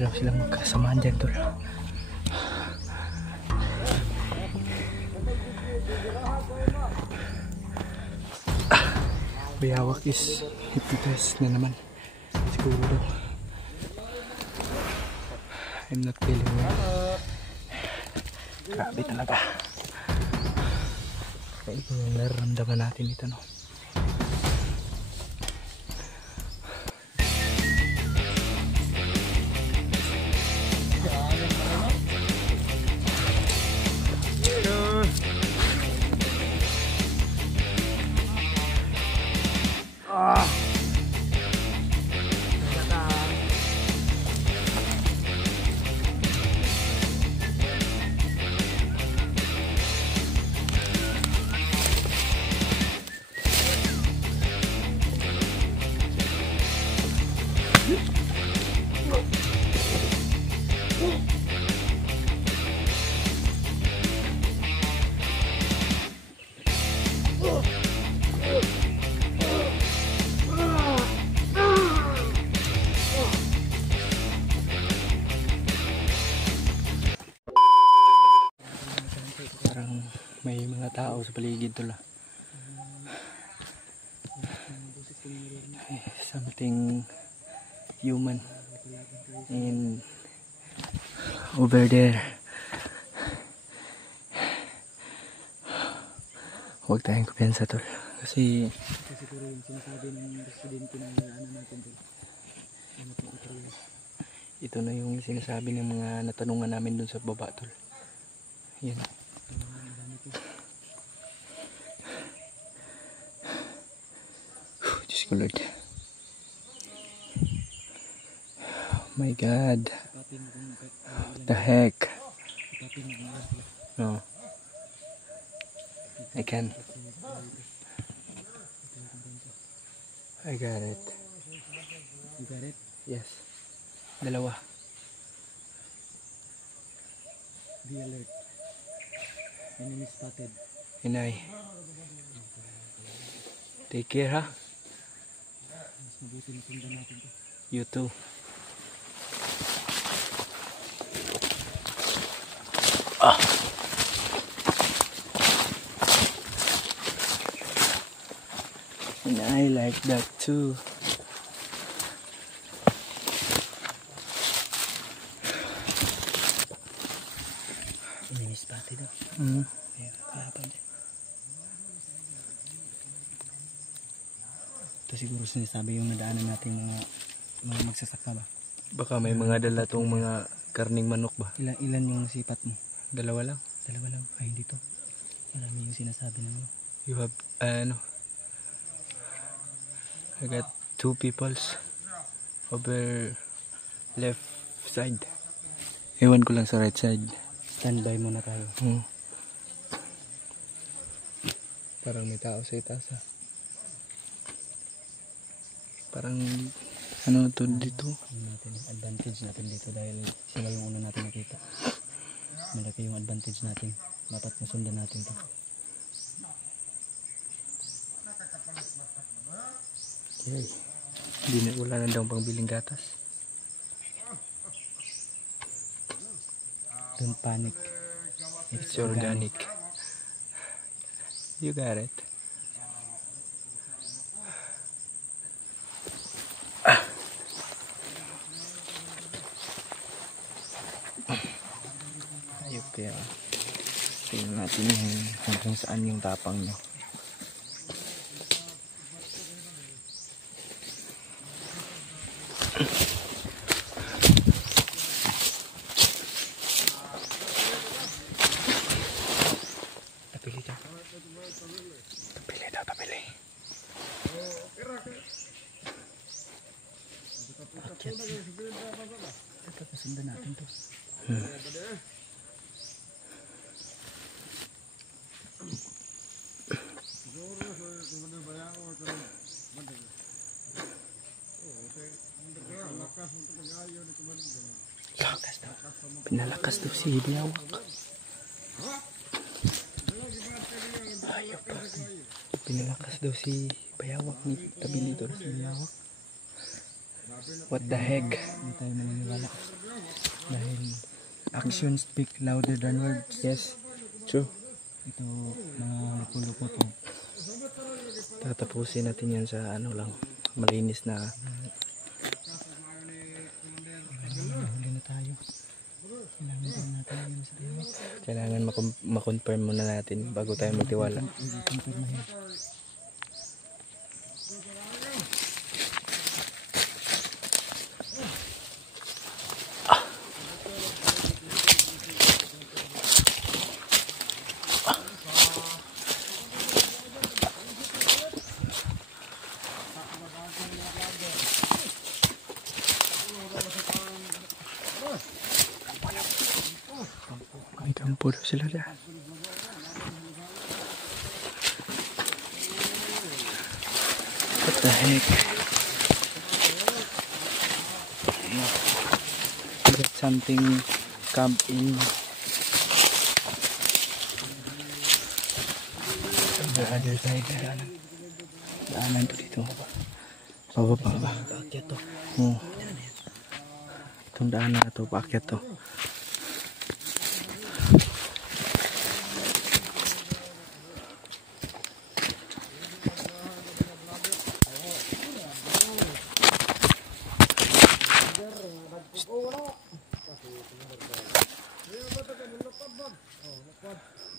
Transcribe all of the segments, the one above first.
Grabe lang silang magkasamaan dyan, tol. Bayawak is hypnotized na naman. Siguro. I'm not feeling well. Grabe talaga. Kaya ito yung nararamdaman natin dito, no? Parang may mga tao sa paligid tol. Something human and over there. Huwag tayong kumpiyansa tol. Kasi siguro yung sinasabi ng presidente ng ano natin tol. Ito na yung sinasabi ng mga natanungan namin dun sa baba tol. Yan. Diyos ko Lord. Oh my God. What the heck? No. I can. I got it. You got it? Yes. Dalawa. Be alert. Enemy spotted. Inay. Take care ha. Mas mabuti na sundan natin to. You too. And I like that too. Enemy spotted oh. Ayan, kalaban din. Ito siguro sinasabi yung nadaanan natin mga magsasaka ba? Baka may mga dala tong mga karning manok ba? Ilan yung sipat mo? Dalawa lang? Dalawa lang? Ay hindi to. Marami yung sinasabi ng you have, I got 2 peoples over left side. Ewan ko lang sa right side. Standby muna tayo. Parang may tao sa itaas ha. Parang ano to dito? Advantage natin dito dahil sila yung una natin nakita. Malaki yung advantage natin. Dapat masundan natin to. Okay. Wala na daw pangbiling gatas. Don't panic. It's organic. You got it. Ayop kaya. Tingnan natin hanggang saan yung tapang nyo. Tapili daw. Tapili. Ito, pasundan natin to. Lakas daw. Pinalakas daw si Bayawak. Ayop pa. Pinalakas daw si Bayawak ni Tabili daw si Bayawak. What the heck? Hindi tayo maniniwala. Dahil actions speak louder than words. Yes, true. Ito mga lupo-lupo to. Tatapusin natin yan sa ano lang, malinis na. Huli na tayo. Kailangan makonfirm muna natin bago tayo magtiwala. May kampo daw sila dyan. What the heck? Got something camp in. The other side. Daanan to dito. Pababa ba? Paakyat to. Itong daanan na to, paakyat to.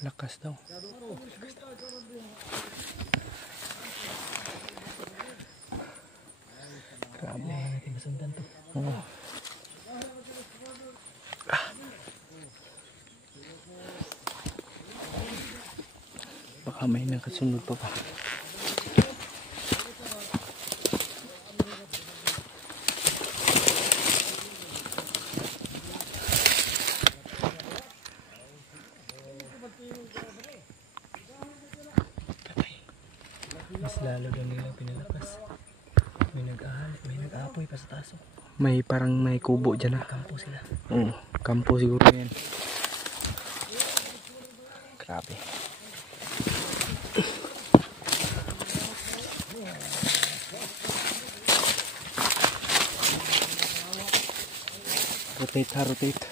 Lakas daw. Grabe natin masundan to. Baka may nakasunod pa ba? Mas lalo daw nilang pinalakas. May nag-aapoy pa sa taso. May parang may kubo dyan na. Kampo sila. Kampo siguro yan. Grabe. Rotate ha, rotate.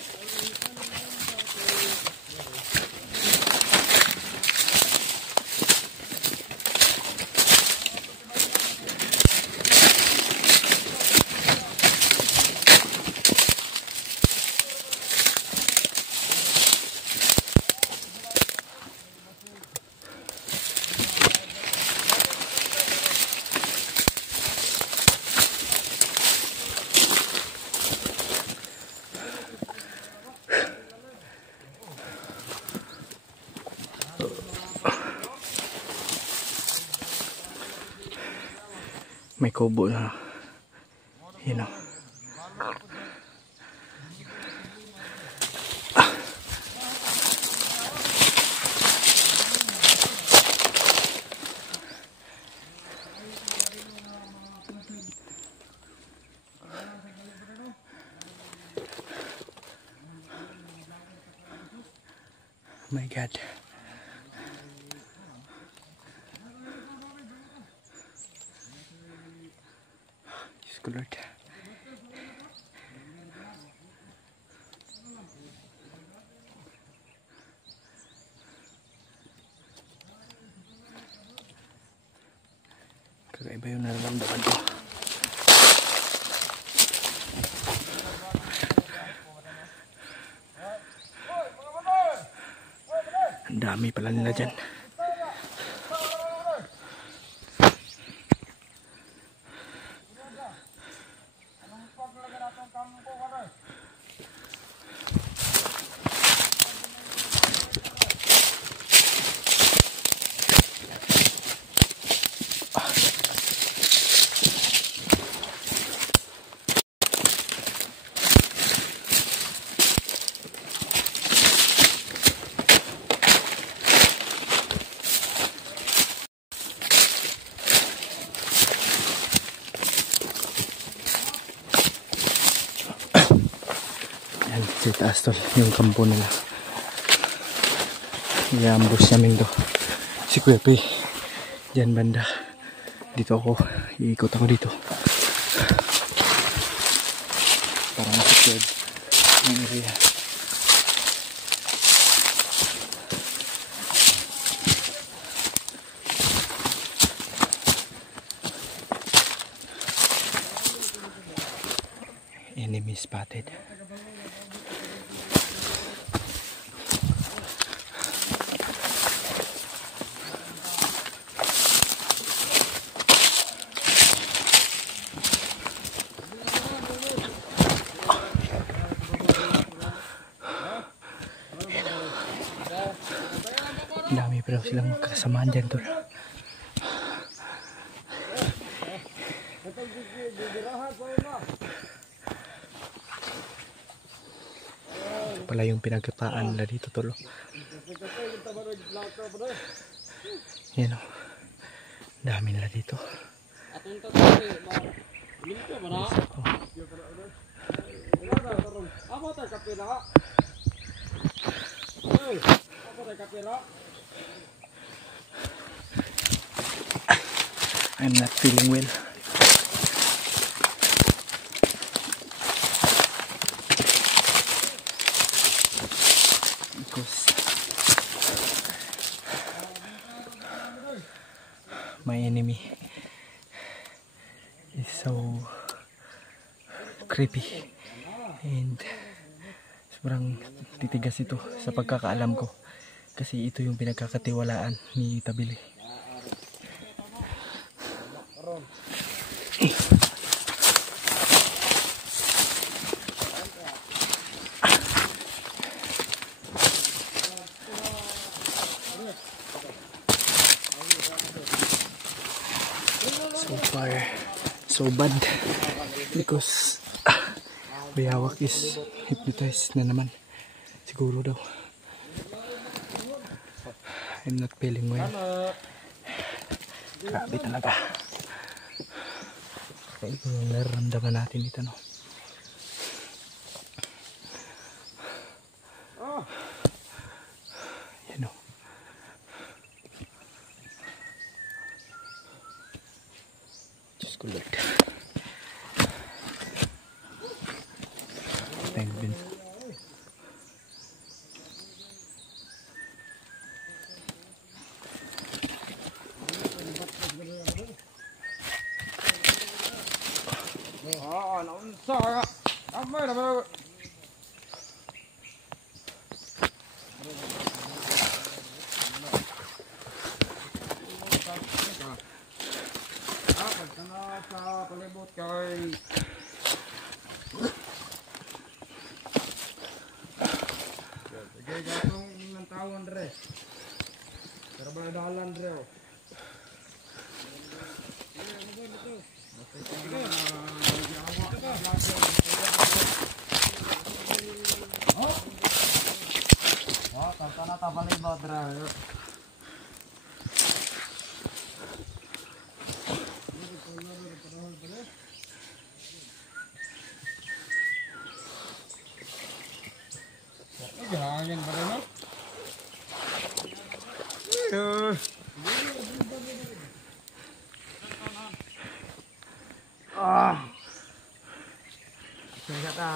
May kubo na. Yun o. My God. Diyos ko Lord. Kakaiba yung nararamdaman ko. Ang dami pala nila dyan. Sa taas tol, yung kampo nila. I-ambush namin to. Si Kuya P dyan banda. Dito ako, iikot ako dito para masakad yung area. Enemy spotted. Dami pa daw silang kasamahan dyan, tol. Pala yung pinagkataan nila dito, tol. Yan o. Dami nila dito. I'm not feeling well. Because my enemy is so creepy and sobrang titigas ito sa pagkakaalam ko kasi ito yung pinagkakatiwalaan ni Tabili. So far, so bad because Bayawak is hypnotized na naman. Siguro daw. I'm not feeling well. Grabe talaga. Kaya ito yung nararamdaman natin dito, no? Yan, no? Diyos ko, Lord. Thank you. Naunsa amay na ba? Pagkana sa palibot kay sige gatong ng tawon dre. Pero ba dalan dre. Tanta palibot dre. Jangan pada nak. Saya kata.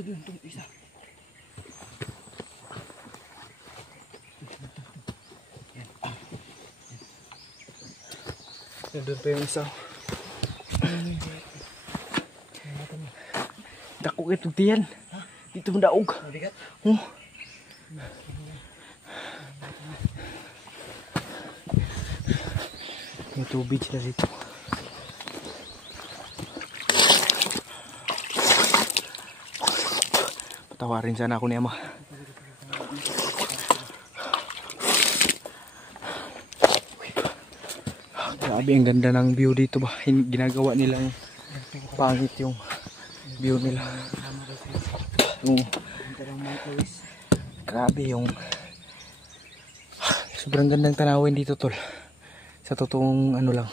Itu isa. Nandun pa yung isa. Dako ito diyan. Dito mo daog. Mabigat? Oh. May tubig sila dito. Patawarin sana ako ni Ama. Grabe, ang ganda ng view dito ba. Ginagawa nilang pangit yung view nila. Grabe yung sobrang gandang tanawin dito, tol. Sa totoong ano lang.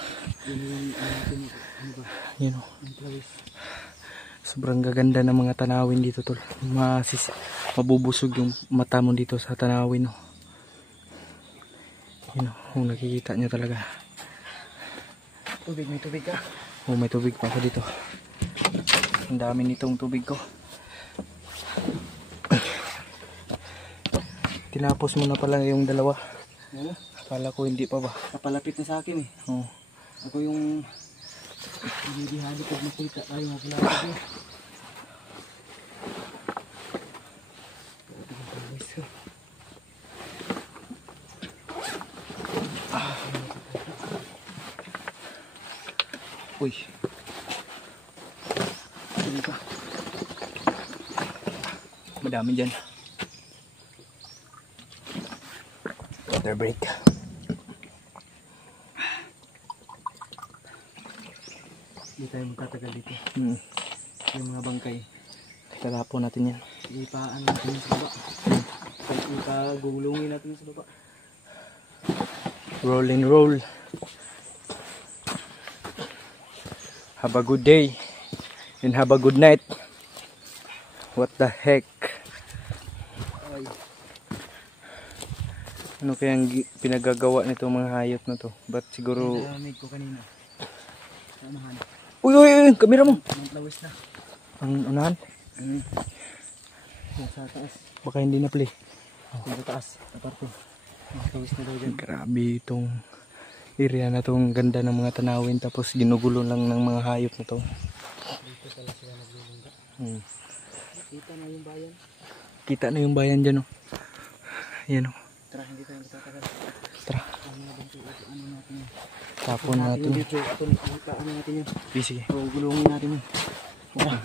You know. Sobrang gaganda ng mga tanawin dito, tol. Mabubusog yung mata mo dito sa tanawin, no. You know, kung nakikita nyo talaga. Tubig, may tubig ka? Oh, may tubig pa ako dito. Ang dami nitong tubig ko. Tinapos mo na pala yung dalawa. Oo. Akala ko hindi pa ba. Kapalapit na sa akin eh. Oo. Ako yung hali pag makita tayo mapalapit eh. Uy. Madami dyan. Water break. Hindi tayo magtatagal dito. Yung mga bangkay. Tatapon natin yan. Ipaan natin sa baba. Ipagulungin natin sa baba. Roll and roll. Have a good day. And have a good night. What the heck? Ay. Ano kayang pinagagawa nitong mga hayop na to? Ba't siguro... Nalamig ko kanina. Samahan. Uy, uy, uy! Kamera mo! Mantlawis na. Ang unahan? Yung sa taas. Baka hindi na play. Yung sa taas. Aparte. Mantlawis na daw dyan. Grabe itong area na tong ganda ng mga tanawin. Tapos ginugulo lang ng mga hayop na to. Dito pala sila naglulungga. Kita na yung bayan. Kita na yung bayan dyan, oh. Ayan, oh. Tara, hindi tayo matatagal. Tara. Ano natin yan? Tapon natin. Ano natin yan? Sige. Gulungin natin yan. Tara.